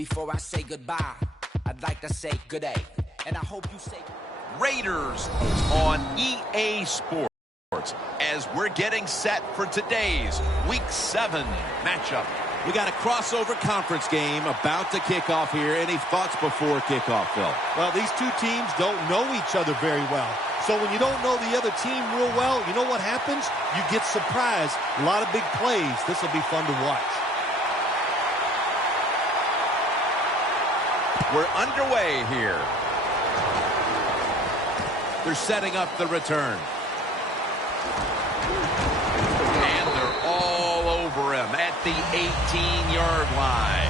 Before I say goodbye, I'd like to say good day. And I hope you say... Raiders on EA Sports as we're getting set for today's Week 7 matchup. We got a crossover conference game about to kick off here. Any thoughts before kickoff, Phil? Well, these two teams don't know each other very well. So when you don't know the other team real well, you know what happens? You get surprised. A lot of big plays. This will be fun to watch. We're underway here. They're setting up the return. And they're all over him at the 18-yard line.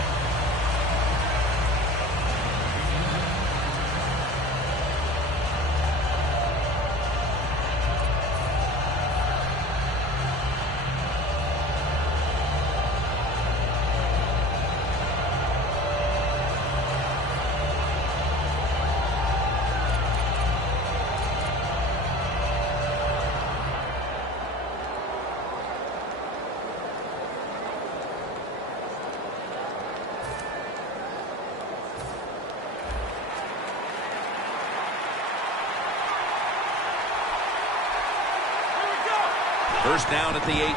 First down at the 18. Going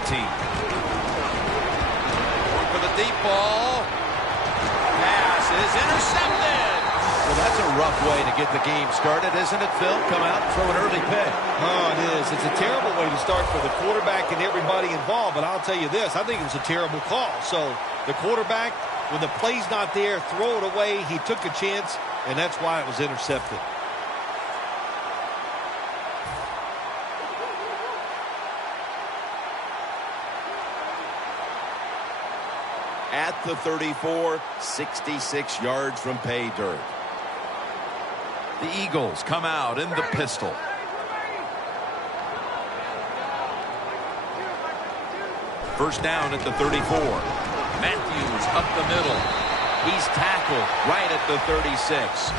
for the deep ball. Pass is intercepted. Well, that's a rough way to get the game started, isn't it, Phil? Come out and throw an early pick. Oh, it is. It's a terrible way to start for the quarterback and everybody involved. But I'll tell you this, I think it was a terrible call. So the quarterback, when the play's not there, throw it away. He took a chance, and that's why it was intercepted. At the 34, 66 yards from pay dirt. The Eagles come out in the pistol. First down at the 34. Matthews up the middle. He's tackled right at the 36.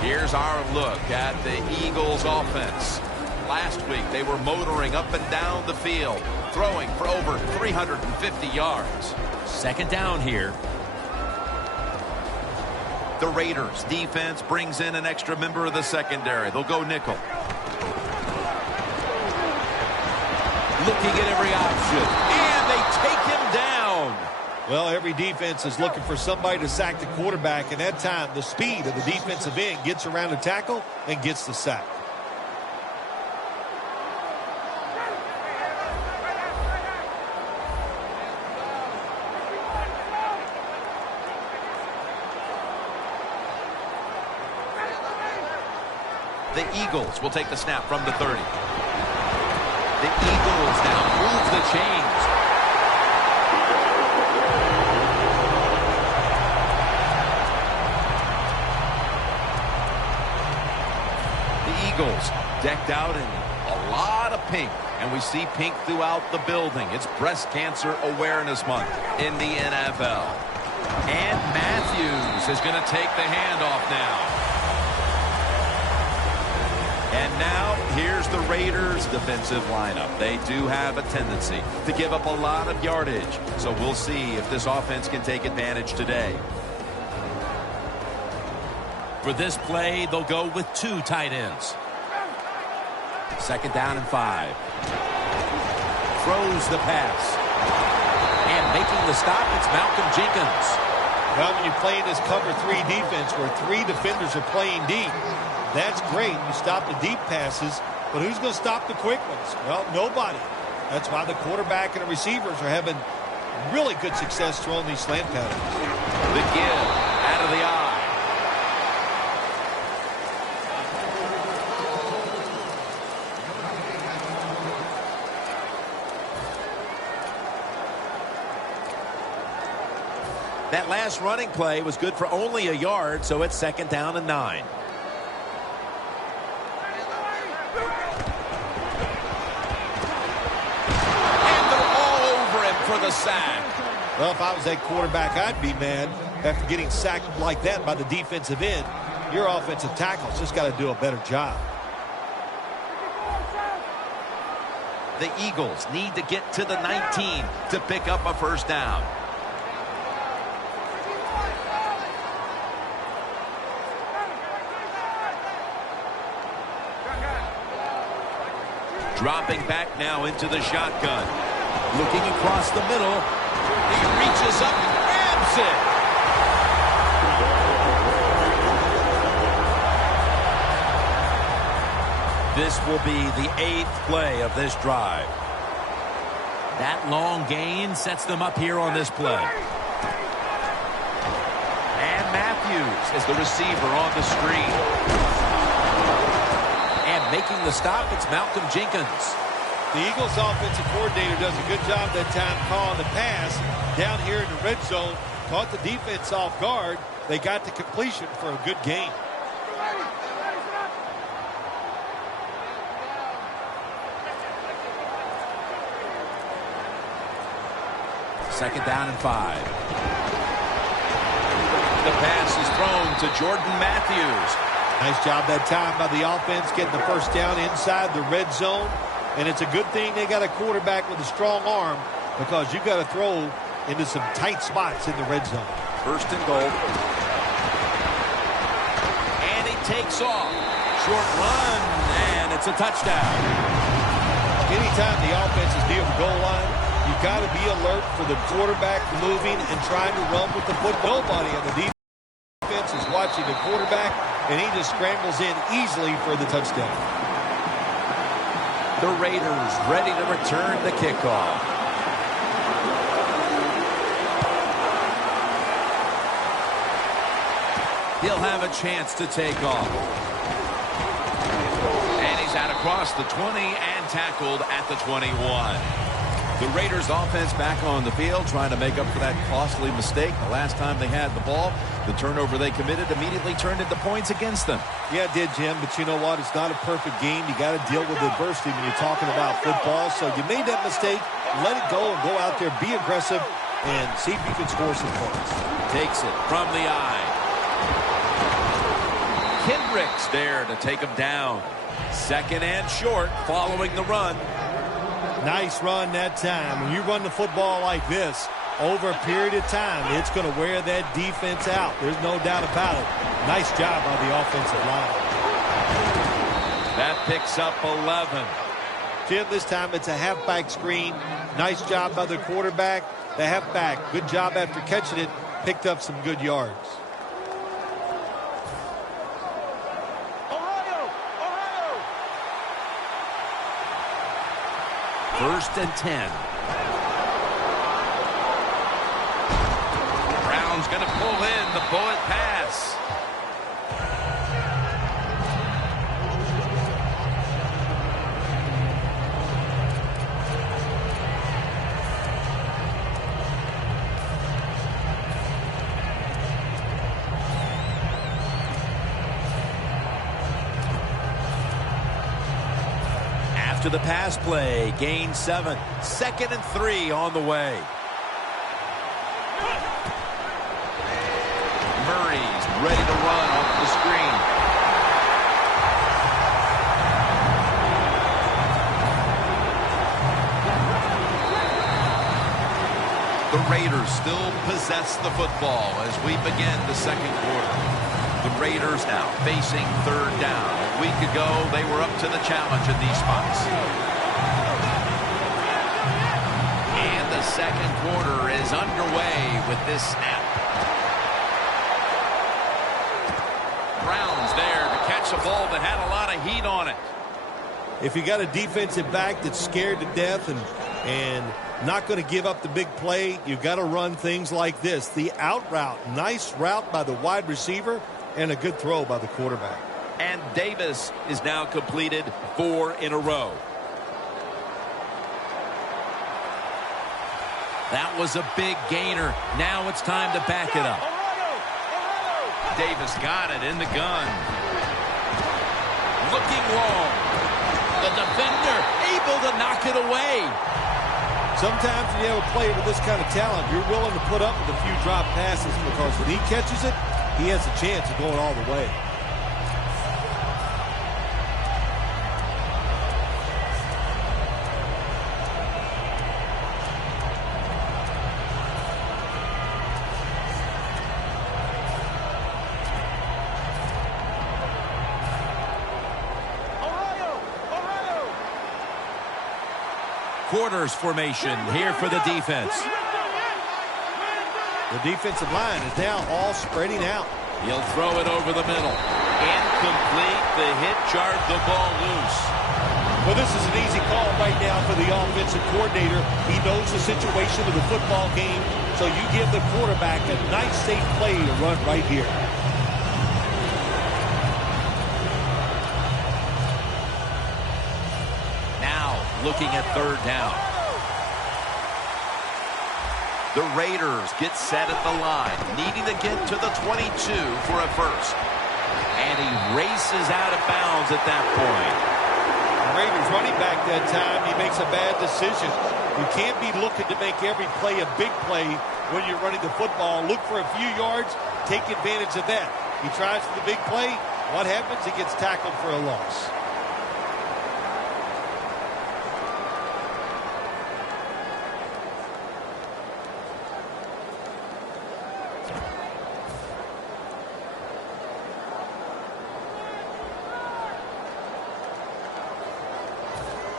Here's our look at the Eagles offense. Last week, they were motoring up and down the field, throwing for over 350 yards. Second down here. The Raiders defense brings in an extra member of the secondary. They'll go nickel. Looking at every option. And they take him down. Well, every defense is looking for somebody to sack the quarterback, and that time, the speed of the defensive end gets around the tackle and gets the sack. The Eagles will take the snap from the 30. The Eagles now move the chains. The Eagles decked out in a lot of pink, and we see pink throughout the building. It's Breast Cancer Awareness Month in the NFL. And Matthews is going to take the handoff now. And now, here's the Raiders' defensive lineup. They do have a tendency to give up a lot of yardage. So we'll see if this offense can take advantage today. For this play, they'll go with two tight ends. Second down and 5. Throws the pass. And making the stop, it's Malcolm Jenkins. Well, when you play in this cover 3 defense where 3 defenders are playing deep, that's great. You stop the deep passes, but who's going to stop the quick ones? Well, nobody. That's why the quarterback and the receivers are having really good success throwing these slant patterns. The give out of the eye. That last running play was good for only a yard, so it's second down and 9. For the sack. Well, if I was that quarterback, I'd be mad after getting sacked like that by the defensive end. Your offensive tackle's just got to do a better job. The Eagles need to get to the 19 to pick up a first down. Dropping back now into the shotgun. Looking across the middle. He reaches up and grabs it. This will be the 8th play of this drive. That long gain sets them up here on this play. And Matthews is the receiver on the screen. And making the stop, it's Malcolm Jenkins. The Eagles offensive coordinator does a good job that time calling the pass down here in the red zone. Caught the defense off guard. They got the completion for a good gain. Second down and 5. The pass is thrown to Jordan Matthews. Nice job that time by the offense getting the first down inside the red zone. And it's a good thing they got a quarterback with a strong arm, because you got to throw into some tight spots in the red zone. First and goal. And he takes off. Short run, and it's a touchdown. Anytime the offense is near the goal line, you got to be alert for the quarterback moving and trying to run with the foot. Nobody on the defense is watching the quarterback, and he just scrambles in easily for the touchdown. The Raiders ready to return the kickoff. He'll have a chance to take off. And he's out across the 20 and tackled at the 21. The Raiders offense back on the field, trying to make up for that costly mistake. The last time they had the ball, the turnover they committed immediately turned into points against them. Yeah, it did, Jim, but you know what? It's not a perfect game. You got to deal with adversity when you're talking about football. So you made that mistake, let it go, and go out there, be aggressive, and see if you can score some points. Takes it from the eye. Kendricks there to take him down. Second and short following the run. Nice run that time. When you run the football like this over a period of time, it's going to wear that defense out. There's no doubt about it. Nice job on the offensive line. That picks up 11. Jim, this time it's a halfback screen. Nice job by the quarterback. The halfback, good job after catching it, picked up some good yards. First and 10. Brown's going to pull in the bullet pass. To the pass play, gain 7. Second and 3 on the way. Murray's ready to run off the screen. The Raiders still possess the football as we begin the second quarter. The Raiders now facing third down. A week ago, they were up to the challenge in these spots. And the second quarter is underway with this snap. Brown's there to catch a ball that had a lot of heat on it. If you got a defensive back that's scared to death and not going to give up the big play, you've got to run things like this. The out route, nice route by the wide receiver, and a good throw by the quarterback. And Davis is now completed 4 in a row. That was a big gainer. Now it's time to back it up. Davis got it in the gun. Looking long. The defender able to knock it away. Sometimes when you have a player with this kind of talent, you're willing to put up with a few drop passes, because when he catches it, he has a chance of going all the way. quarters formation here for the defense. The defensive line is now all spreading out. He'll throw it over the middle. Incomplete. The hit jarred the ball loose. Well, this is an easy call right now for the offensive coordinator. He knows the situation of the football game, so you give the quarterback a nice, safe play to run right here. Now, looking at third down. The Raiders get set at the line, needing to get to the 22 for a first. And he races out of bounds at that point. The Raiders running back that time, he makes a bad decision. You can't be looking to make every play a big play when you're running the football. Look for a few yards, take advantage of that. He tries for the big play. What happens? He gets tackled for a loss.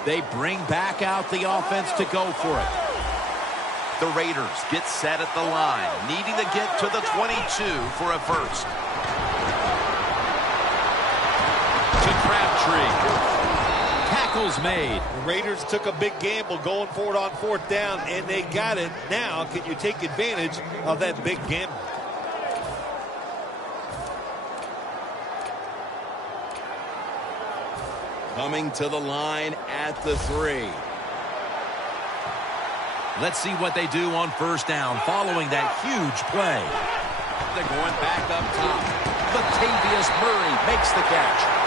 They bring back out the offense to go for it. The Raiders get set at the line, needing to get to the 22 for a first. To Crabtree. Tackles made. The Raiders took a big gamble going for it on fourth down, and they got it. Now, can you take advantage of that big gamble? Coming to the line at the 3. Let's see what they do on first down following that huge play. They're going back up top. Latavius Murray makes the catch.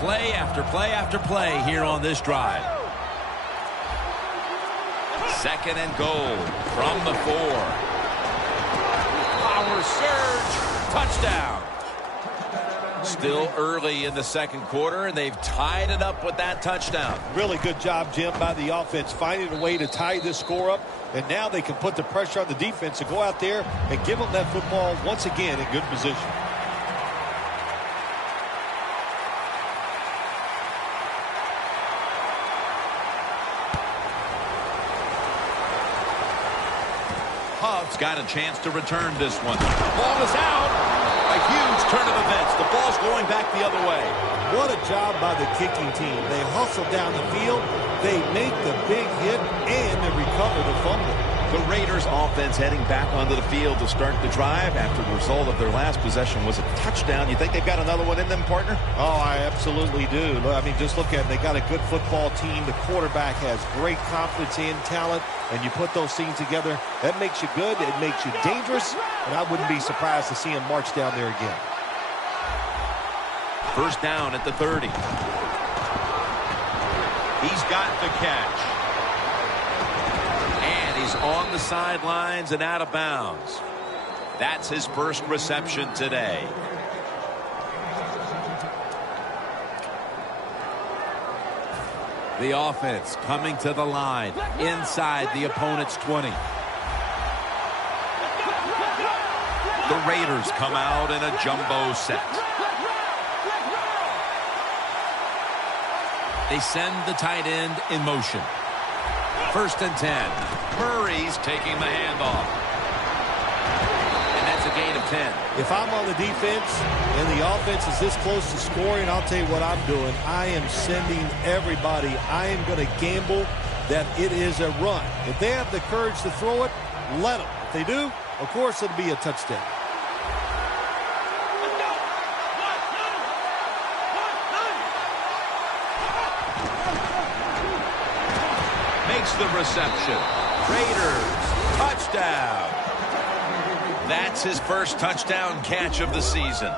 Play after play after play here on this drive. Second and goal from the 4. Power surge. Touchdown. Still early in the second quarter, and they've tied it up with that touchdown. Really good job, Jim, by the offense, finding a way to tie this score up. And now they can put the pressure on the defense to go out there and give them that football once again in good position. Huff's got a chance to return this one. Ball is out. A huge turn of events. The ball's going back the other way. What a job by the kicking team. They hustle down the field, they make the big hit, and they recover the fumble. The Raiders offense heading back onto the field to start the drive after the result of their last possession was a touchdown. You think they've got another one in them, partner? Oh, I absolutely do. I mean, just look at it. They got a good football team. The quarterback has great confidence and talent, and you put those things together, that makes you good. It makes you dangerous, and I wouldn't be surprised to see him march down there again. First down at the 30. He's got the catch. And he's on the sidelines and out of bounds. That's his first reception today. The offense coming to the line inside the opponent's 20. The Raiders come out in a jumbo set. They send the tight end in motion. First and 10. Murray's taking the handoff. And that's a gain of 10. If I'm on the defense and the offense is this close to scoring, I'll tell you what I'm doing. I am sending everybody. I am going to gamble that it is a run. If they have the courage to throw it, let them. If they do, of course it'll be a touchdown. Makes the reception. Raiders, touchdown. That's his first touchdown catch of the season.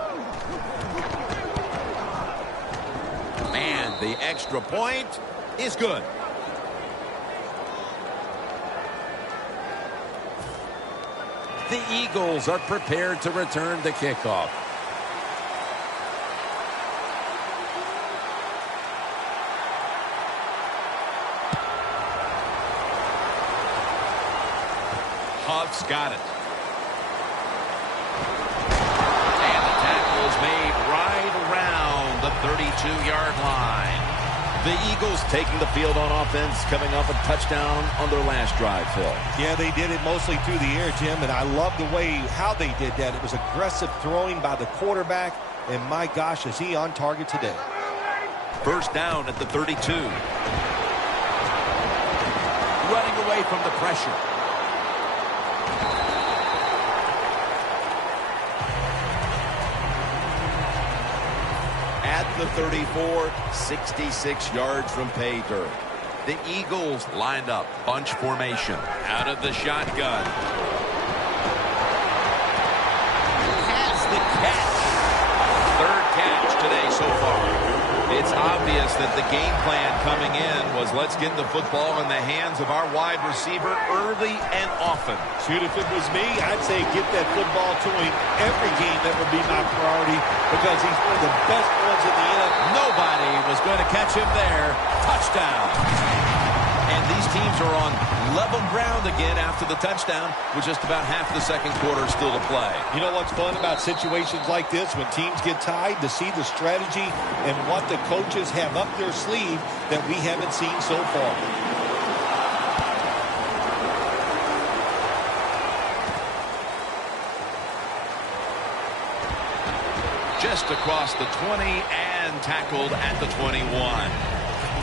And the extra point is good. The Eagles are prepared to return the kickoff. Huff's got it. And the tackle is made right around the 32-yard line. The Eagles taking the field on offense, coming up a touchdown on their last drive, Phil. Yeah, they did it mostly through the air, Jim, and I love the way how they did that. It was aggressive throwing by the quarterback, and my gosh, is he on target today. First down at the 32. Running away from the pressure. At the 34, 66 yards from pay dirt. The Eagles lined up, bunch formation. Out of the shotgun. Has the catch. Third catch today so far. It's obvious that the game plan coming in was let's get the football in the hands of our wide receiver early and often. Shoot, if it was me, I'd say get that football to him every game. That would be my priority because he's one of the best ones in the NFL. Nobody was going to catch him there. Touchdown. And these teams are on level ground again after the touchdown with just about half the second quarter still to play. You know what's fun about situations like this when teams get tied, to see the strategy and what the coaches have up their sleeve that we haven't seen so far. Just across the 20 and tackled at the 21.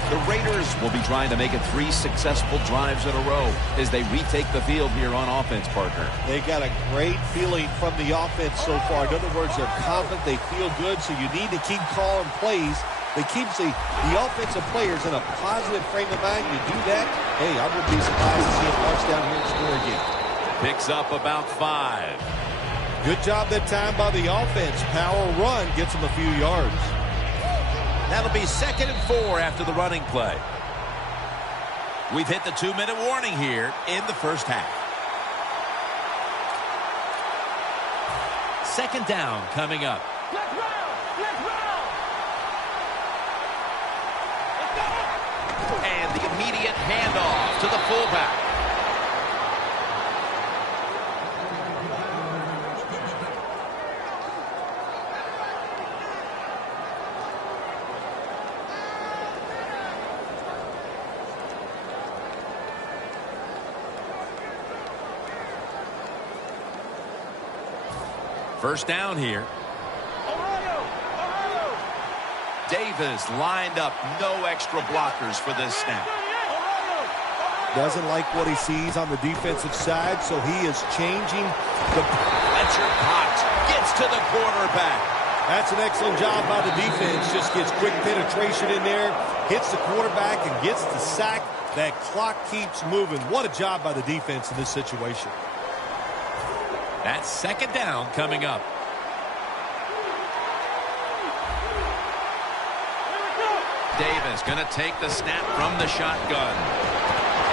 The Raiders will be trying to make it 3 successful drives in a row as they retake the field here on offense, partner. They got a great feeling from the offense so far. In other words, they're confident, they feel good, so you need to keep calling plays that keeps the offensive players in a positive frame of mind. You do that, hey, I wouldn't be surprised to see them march down here and score again. Picks up about 5. Good job that time by the offense. Power run gets them a few yards. That'll be 2nd and 4 after the running play. We've hit the 2-minute warning here in the first half. 2nd down coming up. Let's roll! Let's roll! And the immediate handoff to the fullback. First down here. Ohio! Ohio! Davis lined up, no extra blockers for this snap. Doesn't like what he sees on the defensive side, so he is changing the... Fletcher Cox gets to the quarterback. That's an excellent job by the defense. Just gets quick penetration in there, hits the quarterback, and gets the sack. That clock keeps moving. What a job by the defense in this situation. That's 2nd down coming up. Davis going to take the snap from the shotgun.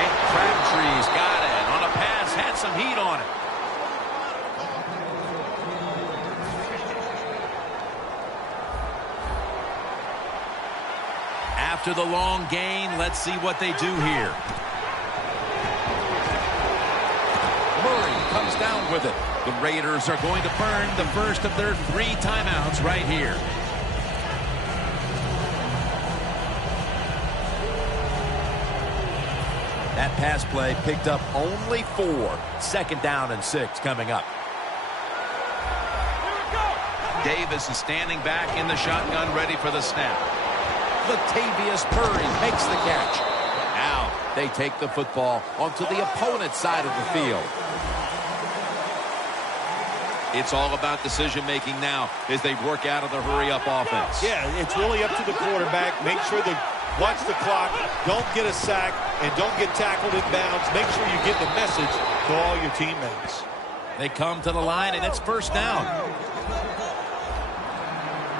And Crabtree's got it. On a pass, had some heat on it. After the long gain, let's see what they do here. Murray comes down with it. The Raiders are going to burn the first of their 3 timeouts right here. That pass play picked up only 4. 2nd down and 6 coming up. Davis is standing back in the shotgun, ready for the snap. Latavius Murray makes the catch. Now they take the football onto the opponent's side of the field. It's all about decision-making now as they work out of the hurry-up offense. Yeah, it's really up to the quarterback. Make sure to watch the clock, don't get a sack, and don't get tackled in bounds. Make sure you get the message to all your teammates. They come to the line, and it's first down.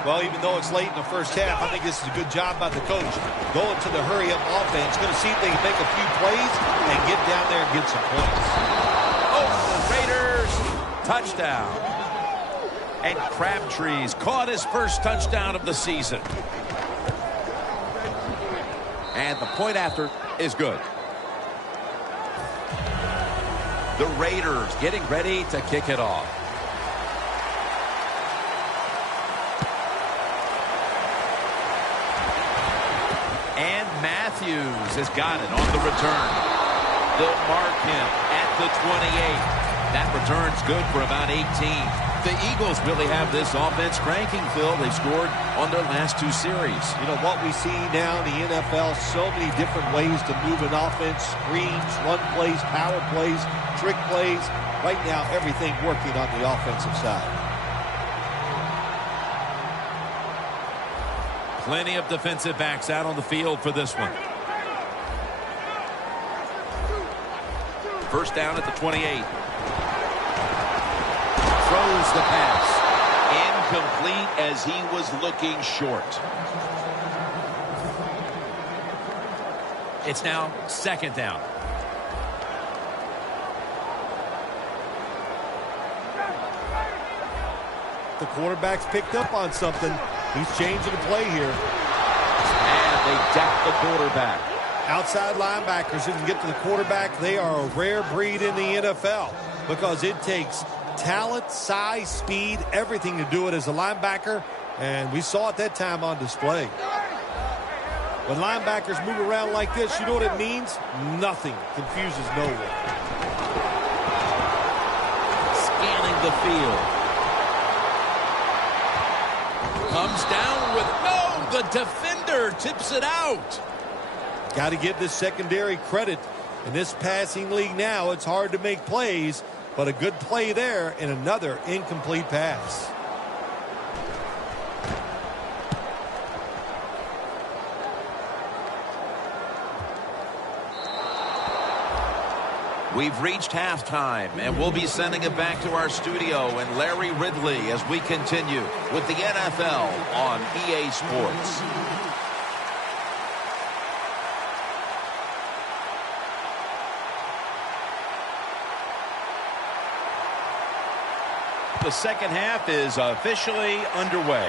Well, even though it's late in the first half, I think this is a good job by the coach. Going to the hurry-up offense. Going to see if they can make a few plays and get down there and get some points. Oh, the Raiders Touchdown. And Crabtree's caught his first touchdown of the season. And the point after is good. The Raiders getting ready to kick it off. And Matthews has got it on the return. They'll mark him at the 28. That return's good for about 18. The Eagles really have this offense cranking, Phil. They've scored on their last 2 series. You know, what we see now in the NFL, so many different ways to move an offense. Screens, run plays, power plays, trick plays. Right now, everything working on the offensive side. Plenty of defensive backs out on the field for this one. First down at the 28. Throws the pass. Incomplete as he was looking short. It's now second down. The quarterback's picked up on something. He's changing the play here. And they deck the quarterback. Outside linebackers who can get to the quarterback, they are a rare breed in the NFL because it takes talent, size, speed, everything to do it as a linebacker, and we saw it that time on display. When linebackers move around like this, you know what it means? Nothing. Confuses no one. Scanning the field. Comes down with no. The defender tips it out. Got to give this secondary credit. In this passing league now, it's hard to make plays, but a good play there and another incomplete pass. We've reached halftime, and we'll be sending it back to our studio and Larry Ridley as we continue with the NFL on EA Sports. The second half is officially underway.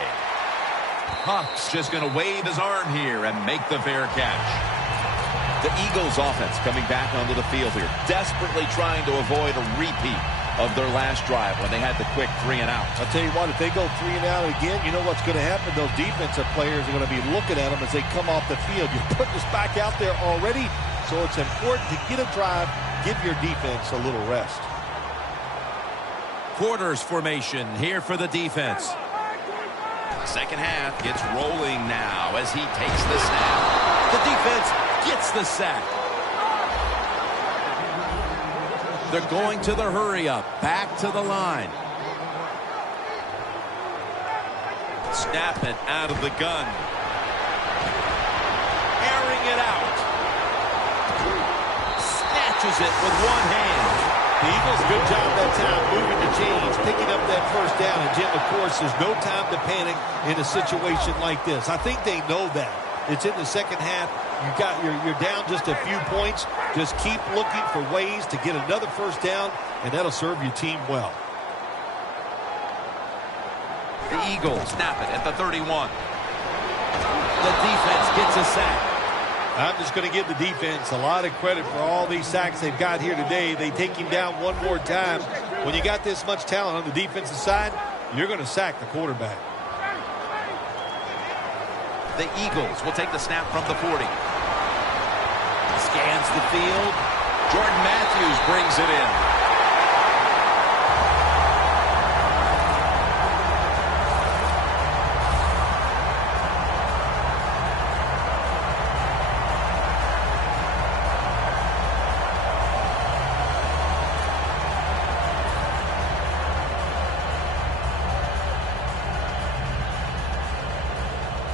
Huck's just going to wave his arm here and make the fair catch. The Eagles offense coming back onto the field here, desperately trying to avoid a repeat of their last drive when they had the quick 3 and out. I'll tell you what, if they go 3 and out again, you know what's going to happen? Those defensive players are going to be looking at them as they come off the field. You're putting us back out there already, so it's important to get a drive, give your defense a little rest. Quarters formation here for the defense. Second half gets rolling now as he takes the snap. The defense gets the sack. They're going to the hurry up. Back to the line. Snap it out of the gun. Airing it out. Snatches it with one hand. The Eagles, good job that time moving the chains, picking up that first down. And Jim, of course, there's no time to panic in a situation like this. I think they know that. It's in the second half. You're down just a few points. Just keep looking for ways to get another first down, and that'll serve your team well. The Eagles snap it at the 31. The defense gets a sack. I'm just going to give the defense a lot of credit for all these sacks they've got here today. They take him down one more time. When you got this much talent on the defensive side, you're going to sack the quarterback. The Eagles will take the snap from the 40. Scans the field. Jordan Matthews brings it in.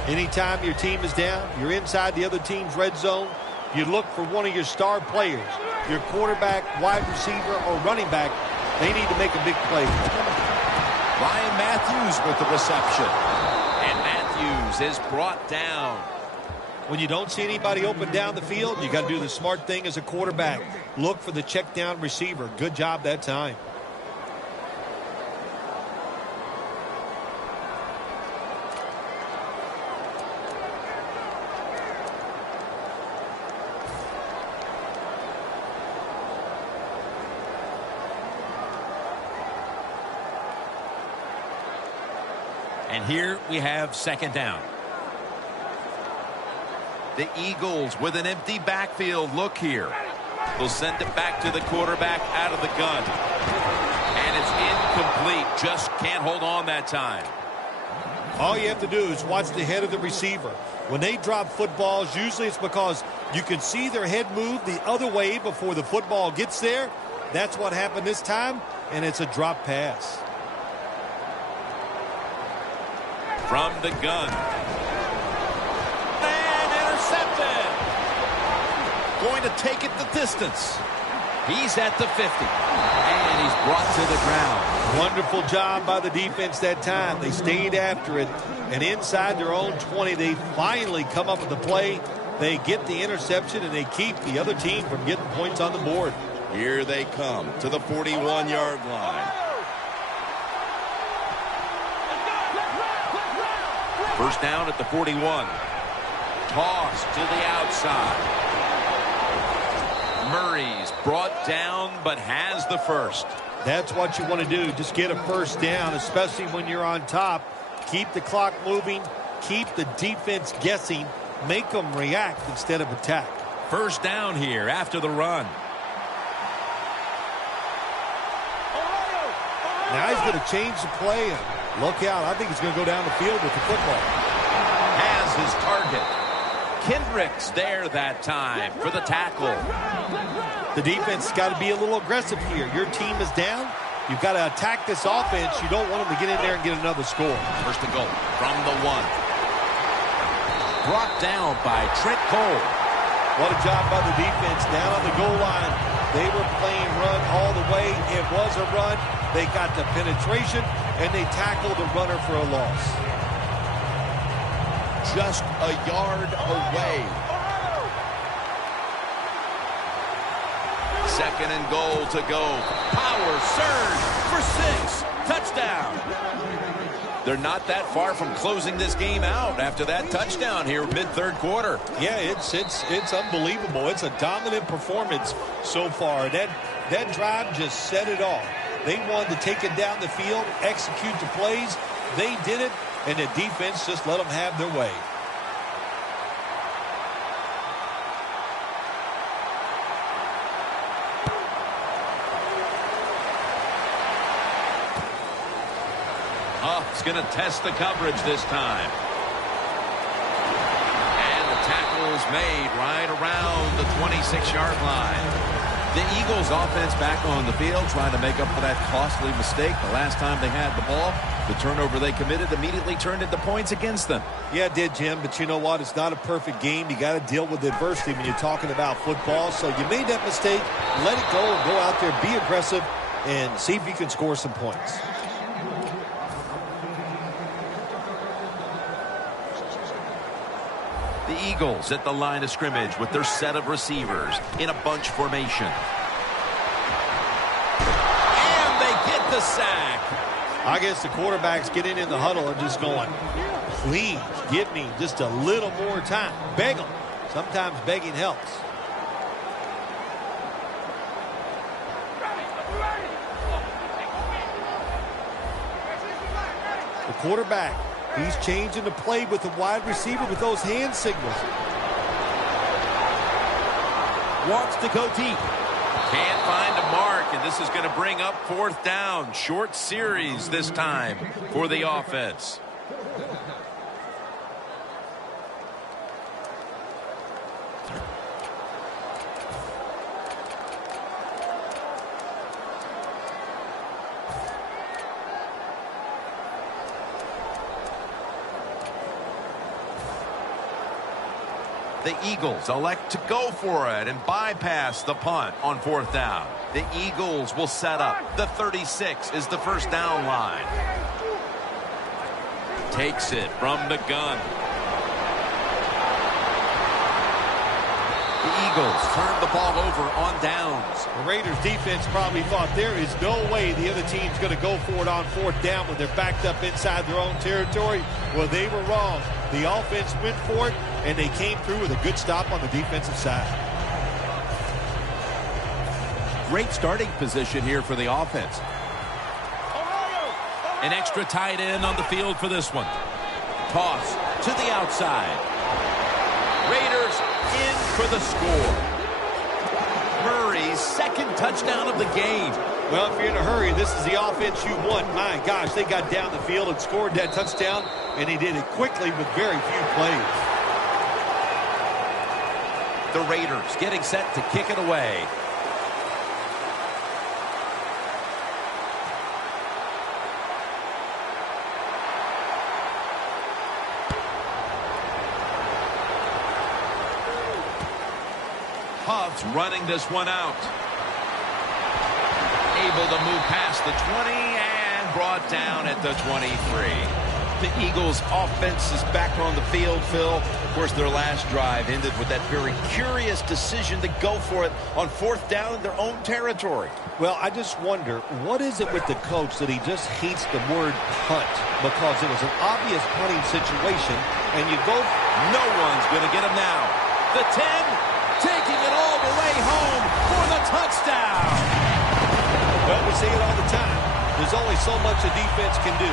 Anytime your team is down, you're inside the other team's red zone, you look for one of your star players, your quarterback, wide receiver, or running back. They need to make a big play. Ryan Matthews with the reception. And Matthews is brought down. When you don't see anybody open down the field, you got to do the smart thing as a quarterback. Look for the check down receiver. Good job that time. And here we have second down. The Eagles with an empty backfield look here. They'll send it back to the quarterback out of the gun. And it's incomplete. Just can't hold on that time. All you have to do is watch the head of the receiver. When they drop footballs, usually it's because you can see their head move the other way before the football gets there. That's what happened this time, and it's a drop pass. From the gun. And intercepted. Going to take it the distance. He's at the 50. And he's brought to the ground. Wonderful job by the defense that time. They stayed after it. And inside their own 20, they finally come up with the play. They get the interception, and they keep the other team from getting points on the board. Here they come to the 41-yard line. First down at the 41. Toss to the outside. Murray's brought down, but has the first. That's what you want to do. Just get a first down, especially when you're on top. Keep the clock moving. Keep the defense guessing. Make them react instead of attack. First down here after the run. Now he's going to change the play. And look out. I think he's going to go down the field with the football. Has his target. Kendricks there that time for the tackle. The defense has got to be a little aggressive here. Your team is down. You've got to attack this offense. You don't want them to get in there and get another score. First and goal from the 1. Brought down by Trent Cole. What a job by the defense down on the goal line. They were playing run all the way. It was a run. They got the penetration, and they tackled the runner for a loss. Just a yard away. Second and goal to go. Power surge for 6. Touchdown. They're not that far from closing this game out after that touchdown here mid-third quarter. Yeah, it's unbelievable. It's a dominant performance so far. That drive just set it off. They wanted to take it down the field, execute the plays. They did it, and the defense just let them have their way. He's going to test the coverage this time. And the tackle is made right around the 26-yard line. The Eagles offense back on the field trying to make up for that costly mistake. The last time they had the ball, the turnover they committed immediately turned into points against them. Yeah, it did, Jim, but you know what? It's not a perfect game. You got to deal with adversity when you're talking about football. So you made that mistake, let it go, and go out there, be aggressive, and see if you can score some points. The Eagles at the line of scrimmage with their set of receivers in a bunch formation. And they get the sack. I guess the quarterbacks getting in the huddle and just going, please give me just a little more time. Beg them. Sometimes begging helps. The quarterback, he's changing the play with the wide receiver with those hand signals. Wants to go deep. Can't find a mark, and this is going to bring up fourth down. Short series this time for the offense. The Eagles elect to go for it and bypass the punt on fourth down. The Eagles will set up. The 36 is the first down line. Takes it from the gun. The Eagles turn the ball over on downs. The Raiders defense probably thought there is no way the other team's going to go for it on fourth down when they're backed up inside their own territory. Well, they were wrong. The offense went for it, and they came through with a good stop on the defensive side. Great starting position here for the offense. An extra tight end on the field for this one. Toss to the outside. Raiders in for the score. Murray's second touchdown of the game. Well, if you're in a hurry, this is the offense you want. My gosh, they got down the field and scored that touchdown, and he did it quickly with very few plays. The Raiders getting set to kick it away. Huff's running this one out. Able to move past the 20 and brought down at the 23. The Eagles' offense is back on the field, Phil. Of course, their last drive ended with that very curious decision to go for it on 4th down in their own territory. Well, I just wonder, what is it with the coach that he just hates the word punt? Because it was an obvious punting situation, and you go... No one's going to get him now. The 10, taking it all the way home for the touchdown. Well, we say it all the time. There's only so much a defense can do.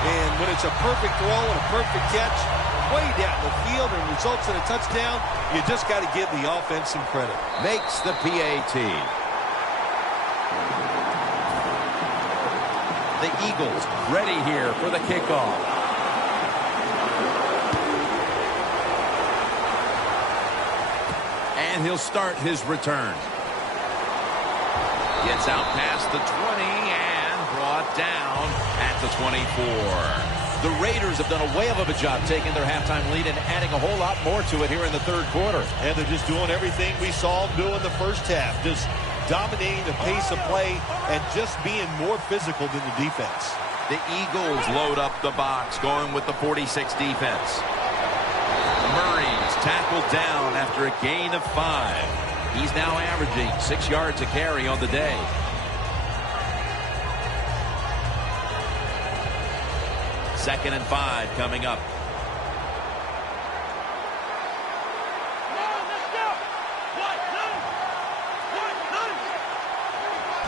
And when it's a perfect throw and a perfect catch, way down the field and results in a touchdown, you just got to give the offense some credit. Makes the PAT. The Eagles ready here for the kickoff. And he'll start his return. Gets out past the 20 and brought down at the 24. The Raiders have done a way of a job taking their halftime lead and adding a whole lot more to it here in the 3rd quarter. And they're just doing everything we saw them do in the first half. Just dominating the pace of play and just being more physical than the defense. The Eagles load up the box, going with the 46 defense. Murray's tackled down after a gain of 5. He's now averaging 6 yards a carry on the day. Second and 5 coming up.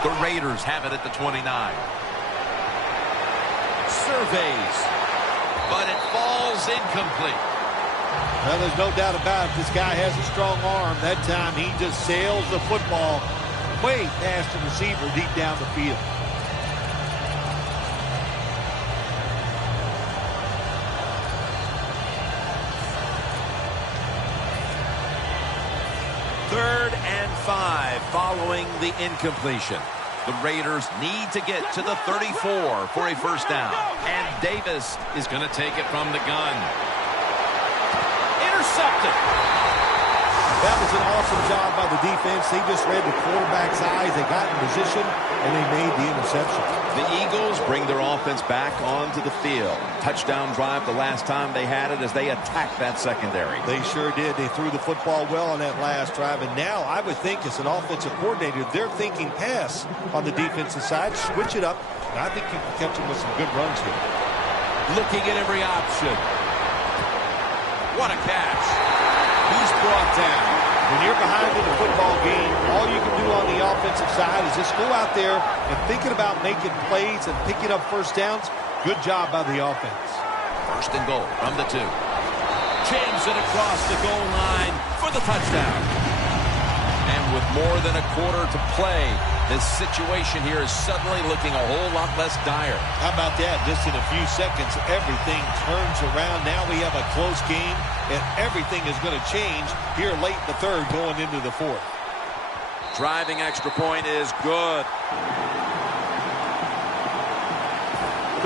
The Raiders have it at the 29. Surveys, but it falls incomplete. Well, there's no doubt about it. This guy has a strong arm. That time he just sails the football way past the receiver deep down the field. Third and 5 following the incompletion. The Raiders need to get to the 34 for a first down. And Davis is going to take it from the gun. Intercepted. That was an awesome job by the defense. They just read the quarterback's eyes. They got in position, and they made the interception. The Eagles bring their offense back onto the field. Touchdown drive the last time they had it as they attacked that secondary. They sure did. They threw the football well on that last drive. And now I would think as an offensive coordinator, they're thinking pass on the defensive side. Switch it up. And I think you can catch them with some good runs here. Looking at every option. What a catch. He's brought down. When you're behind in the football game, all you can do on the offensive side is just go out there and thinking about making plays and picking up first downs. Good job by the offense. First and goal from the 2. Jams it across the goal line for the touchdown. And with more than a quarter to play, this situation here is suddenly looking a whole lot less dire. How about that? Just in a few seconds, everything turns around. Now we have a close game, and everything is going to change here late in the 3rd going into the 4th. Driving extra point is good.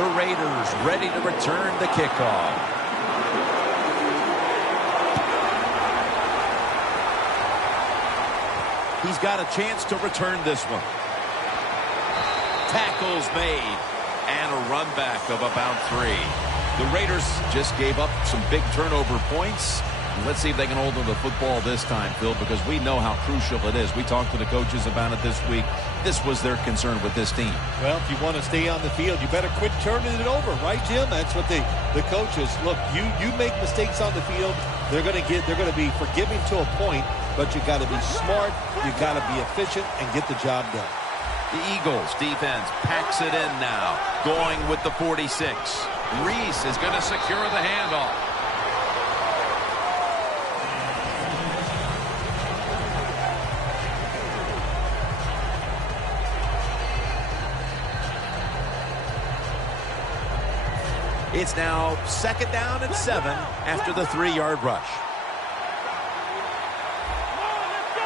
The Raiders ready to return the kickoff. He's got a chance to return this one. Tackles made and a run back of about 3. The Raiders just gave up some big turnover points. Let's see if they can hold on to the football this time, Phil, because we know how crucial it is. We talked to the coaches about it this week. This was their concern with this team. Well, if you want to stay on the field, you better quit turning it over, right, Jim? That's what the coaches look. You make mistakes on the field, they're going to be forgiving to a point, but you got to be smart, you got to be efficient, and get the job done. The Eagles defense packs it in now, going with the 46. Reese is going to secure the handoff. It's now 2nd down and 7 after the 3-yard rush.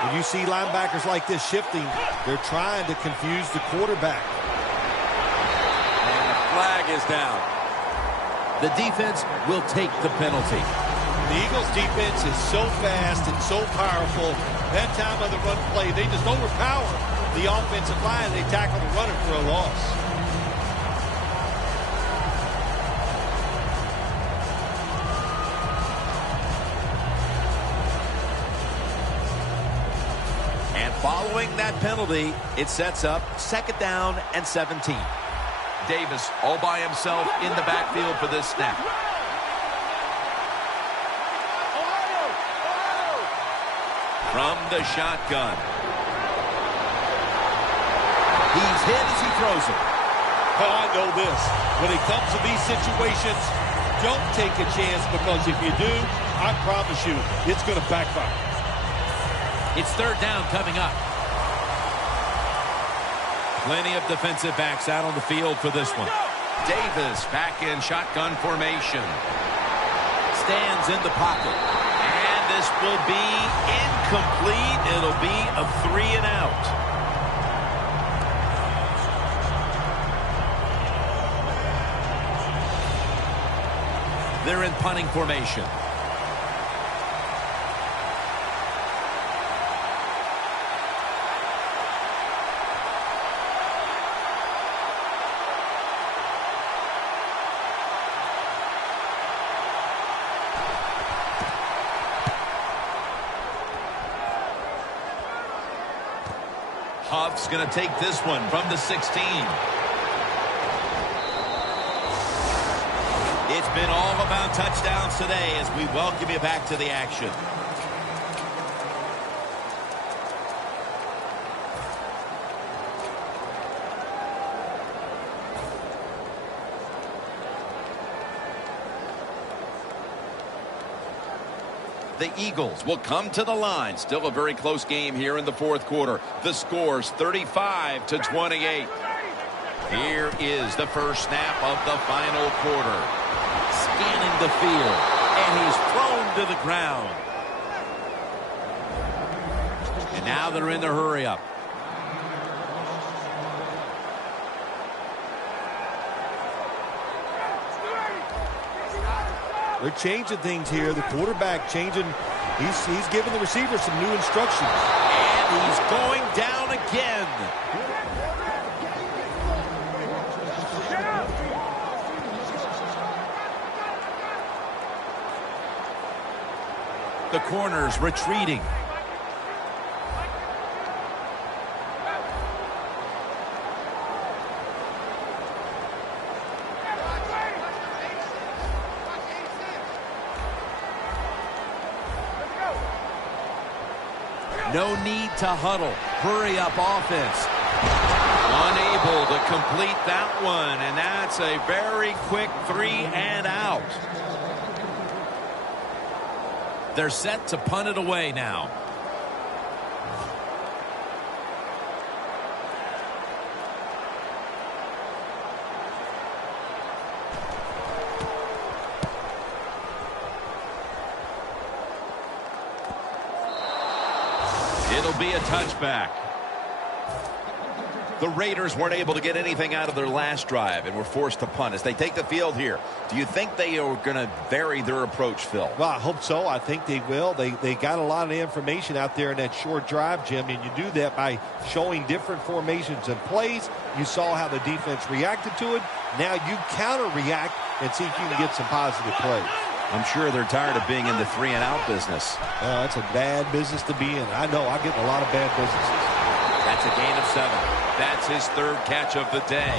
When you see linebackers like this shifting, they're trying to confuse the quarterback. And the flag is down. The defense will take the penalty. The Eagles defense is so fast and so powerful. That time of the run play, they just overpower the offensive line. They tackle the runner for a loss. Following that penalty, it sets up 2nd down and 17. Davis all by himself in the backfield for this snap. From the shotgun. He's hit as he throws it. Well, I know this. When it comes to these situations, don't take a chance, because if you do, I promise you, it's going to backfire. It's 3rd down coming up. Plenty of defensive backs out on the field for this one. Davis back in shotgun formation. Stands in the pocket. And this will be incomplete. It'll be a 3-and-out. They're in punting formation. Huff's going to take this one from the 16. It's been all about touchdowns today as we welcome you back to the action. The Eagles will come to the line. Still a very close game here in the 4th quarter. The score's 35-28. Here is the first snap of the final quarter. Scanning the field, and he's thrown to the ground. And now they're in the hurry-up. They're changing things here. The quarterback changing. He's giving the receiver some new instructions. And he's going down again. The corner's retreating. No need to huddle. Hurry up offense. Unable to complete that one, and that's a very quick 3-and-out. They're set to punt it away now. It'll be a touchback. The Raiders weren't able to get anything out of their last drive and were forced to punt as they take the field here. Do you think they are going to vary their approach, Phil? Well, I hope so. I think they will. They got a lot of information out there in that short drive, Jim, and you do that by showing different formations and plays. You saw how the defense reacted to it. Now you counter-react and see if you can get some positive plays. I'm sure they're tired of being in the 3-and-out business. That's a bad business to be in. I know. I get in a lot of bad businesses. That's a gain of 7. That's his 3rd catch of the day.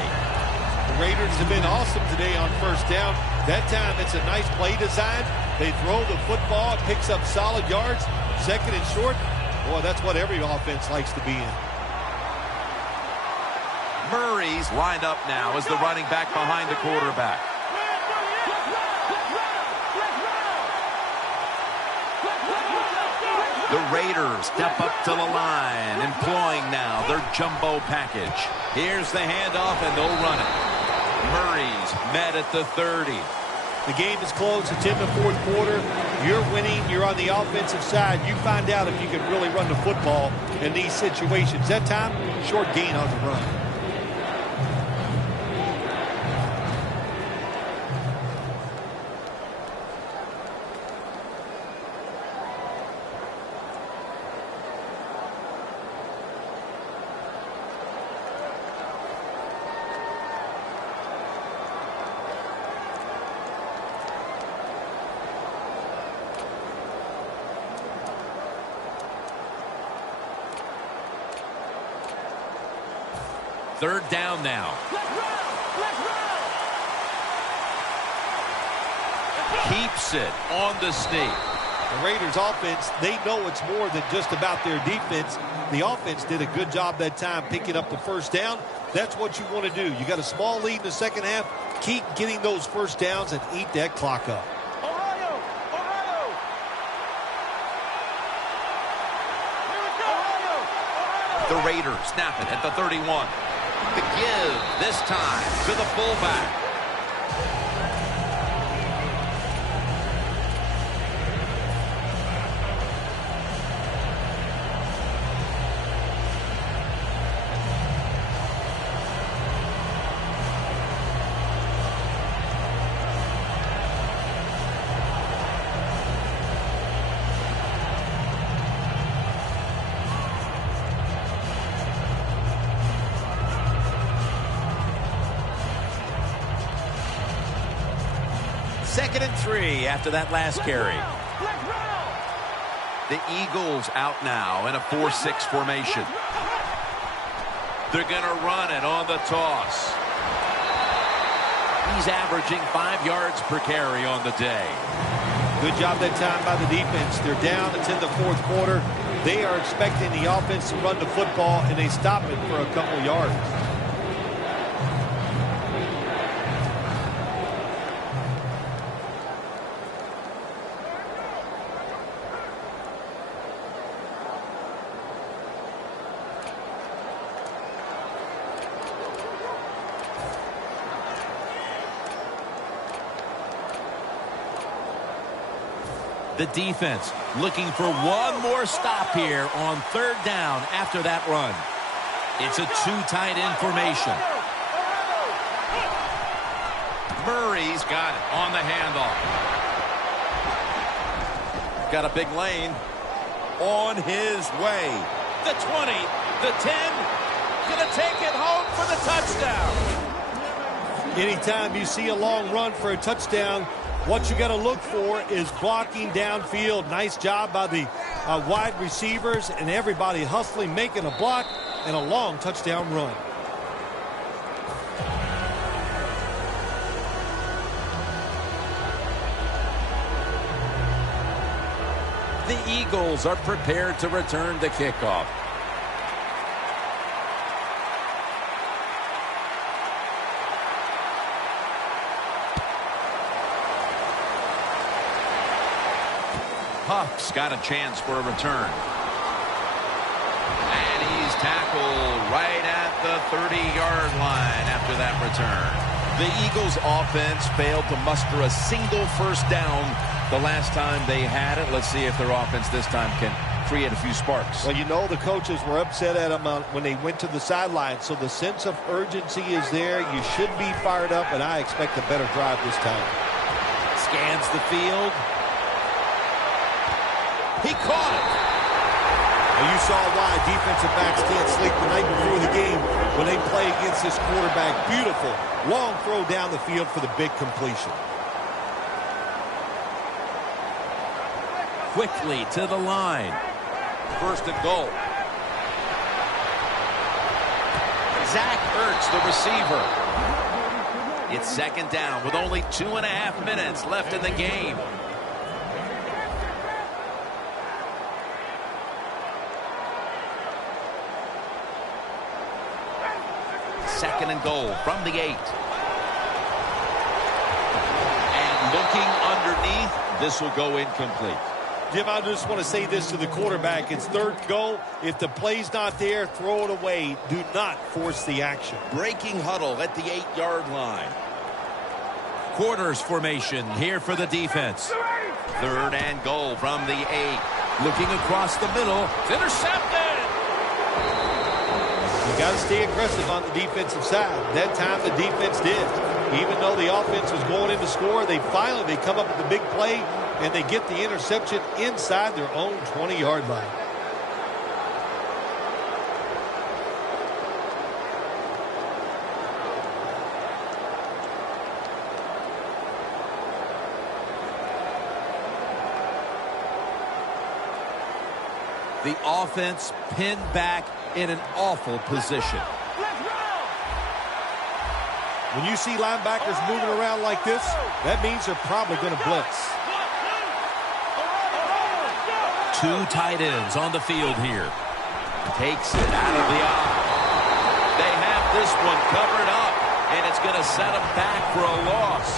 The Raiders have been awesome today on first down. That time it's a nice play design. They throw the football. It picks up solid yards. 2nd and short. Boy, that's what every offense likes to be in. Murray's lined up now as the running back behind the quarterback. The Raiders step up to the line, employing now their jumbo package. Here's the handoff, and they'll run it. Murray's met at the 30. The game is close. It's in the fourth quarter. You're winning. You're on the offensive side. You find out if you can really run the football in these situations. That time, short gain on the run. Third down now. Keeps it on the sneak. The Raiders offense, they know it's more than just about their defense. The offense did a good job that time picking up the first down. That's what you want to do. You got a small lead in the second half. Keep getting those first downs and eat that clock up. The Raiders snap it at the 31. The give this time to the fullback. Second and 3 after that last carry. The Eagles out now in a 4-6 formation. They're going to run it on the toss. He's averaging 5 yards per carry on the day. Good job that time by the defense. They're down. It's in the fourth quarter. They are expecting the offense to run the football, and they stop it for a couple yards. The defense looking for one more stop here on third down after that run. It's a too tight in formation. Murray's got it on the handoff. Got a big lane on his way. The 20, the 10, gonna take it home for the touchdown. Anytime you see a long run for a touchdown, what you got to look for is blocking downfield. Nice job by the wide receivers and everybody hustling, making a block and a long touchdown run. The Eagles are prepared to return the kickoff. Huff's got a chance for a return. And he's tackled right at the 30-yard line after that return. The Eagles offense failed to muster a single first down the last time they had it. Let's see if their offense this time can create a few sparks. Well, you know the coaches were upset at them when they went to the sideline, so the sense of urgency is there. You should be fired up, and I expect a better drive this time. Scans the field. He caught it. And you saw why defensive backs can't sleep the night before the game when they play against this quarterback. Beautiful long throw down the field for the big completion. Quickly to the line. First and goal. Zach Ertz, the receiver. It's second down with only 2.5 minutes left in the game. second and goal from the 8. And looking underneath, this will go incomplete. Jim, I just want to say this to the quarterback. It's third and goal. If the play's not there, throw it away. Do not force the action. Breaking huddle at the 8-yard line. Quarters formation here for the defense. Third and goal from the 8. Looking across the middle. It's intercepted. You got to stay aggressive on the defensive side. That time the defense did. Even though the offense was going in to score, they come up with the big play, and they get the interception inside their own 20-yard line. The offense pinned back in an awful position. When you see linebackers moving around like this, that means they're probably going to blitz. Two tight ends on the field here. Takes it out of the eye. They have this one covered up, and it's going to set them back for a loss.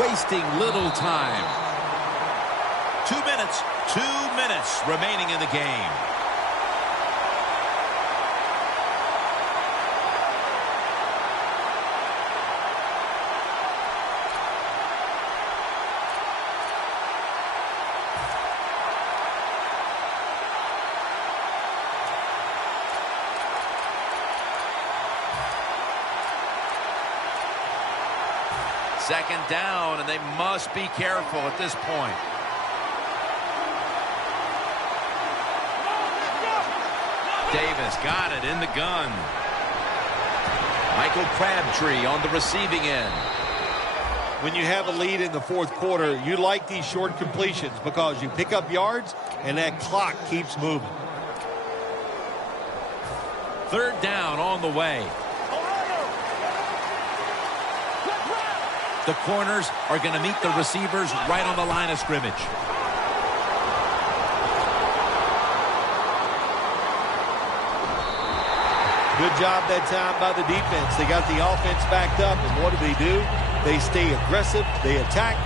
Wasting little time. 2 minutes remaining in the game. Second down, and they must be careful at this point. Davis got it in the gun. Michael Crabtree on the receiving end. When you have a lead in the fourth quarter, you like these short completions because you pick up yards and that clock keeps moving. Third down on the way. The corners are going to meet the receivers right on the line of scrimmage. Good job that time by the defense. They got the offense backed up, and what do? They stay aggressive, they attack,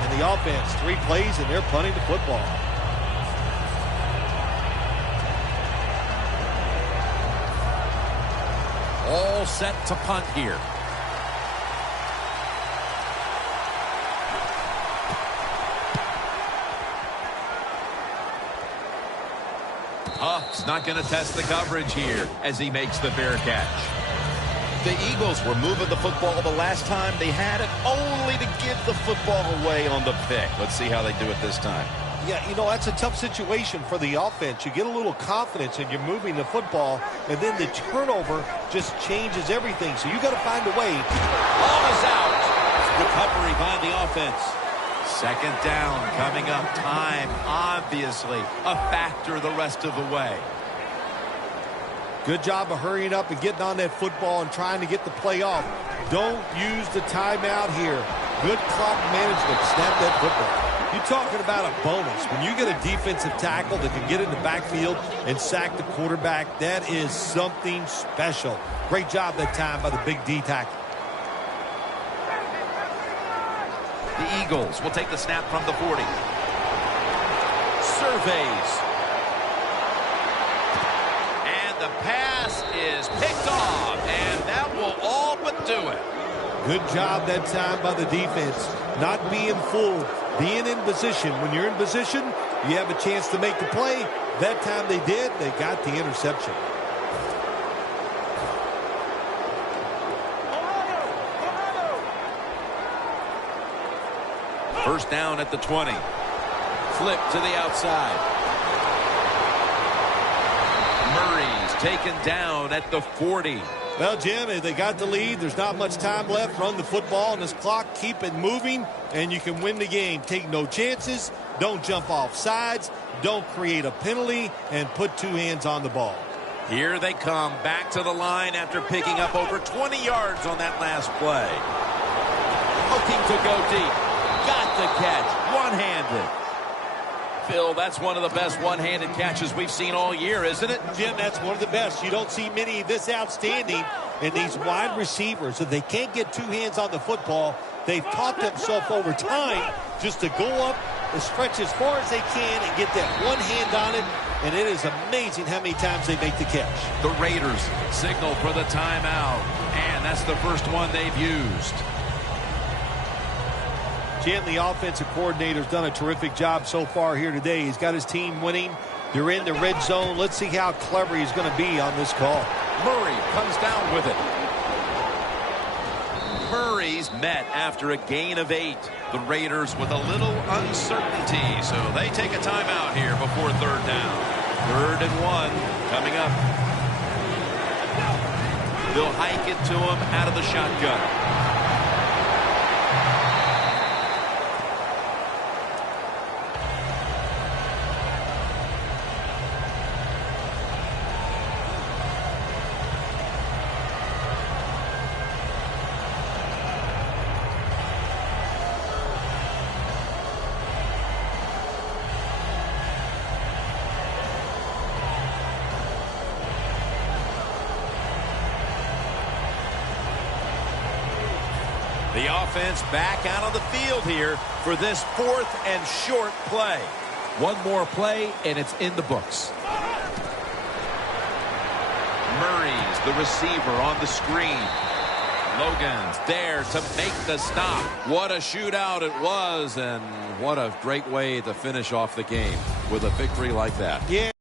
and the offense, 3 plays, and they're punting the football. All set to punt here. Huff's not going to test the coverage here as he makes the fair catch. The Eagles were moving the football the last time they had it, only to give the football away on the pick. Let's see how they do it this time. Yeah, you know, that's a tough situation for the offense. You get a little confidence and you're moving the football, and then the turnover just changes everything. So you got to find a way. Ball is out. Recovery by the offense. Second down coming up. Time, obviously, a factor the rest of the way. Good job of hurrying up and getting on that football and trying to get the play off. Don't use the timeout here. Good clock management. Snap that football. You're talking about a bonus. When you get a defensive tackle that can get in the backfield and sack the quarterback, that is something special. Great job that time by the big D tackle. The Eagles will take the snap from the 40. Surveys. And the pass is picked off, and that will all but do it. Good job that time by the defense. Not being fooled, being in position. When you're in position, you have a chance to make the play. That time they did. They got the interception. First down at the 20. Flip to the outside. Murray's taken down at the 40. Well, Jim, they got the lead. There's not much time left. Run the football on this clock. Keep it moving, and you can win the game. Take no chances. Don't jump off sides. Don't create a penalty, and put 2 hands on the ball. Here they come back to the line after picking up over 20 yards on that last play. Looking to go deep. Got the catch. One-handed. Bill, that's one of the best one-handed catches we've seen all year, isn't it? Jim, that's one of the best. You don't see many this outstanding. And these wide receivers, if they can't get two hands on the football, they've taught themselves over time just to go up and stretch as far as they can and get that one hand on it. And it is amazing how many times they make the catch. The Raiders signal for the timeout. And that's the first one they've used. Jim, the offensive coordinator's done a terrific job so far here today. He's got his team winning. They're in the red zone. Let's see how clever he's going to be on this call. Murray comes down with it. Murray's met after a gain of 8. The Raiders with a little uncertainty, so they take a timeout here before third down. 3rd and 1 coming up. They'll hike it to him out of the shotgun. The offense back out on the field here for this 4th and short play. One more play, and it's in the books. Murray's the receiver on the screen. Logan's there to make the stop. What a shootout it was, and what a great way to finish off the game with a victory like that. Yeah,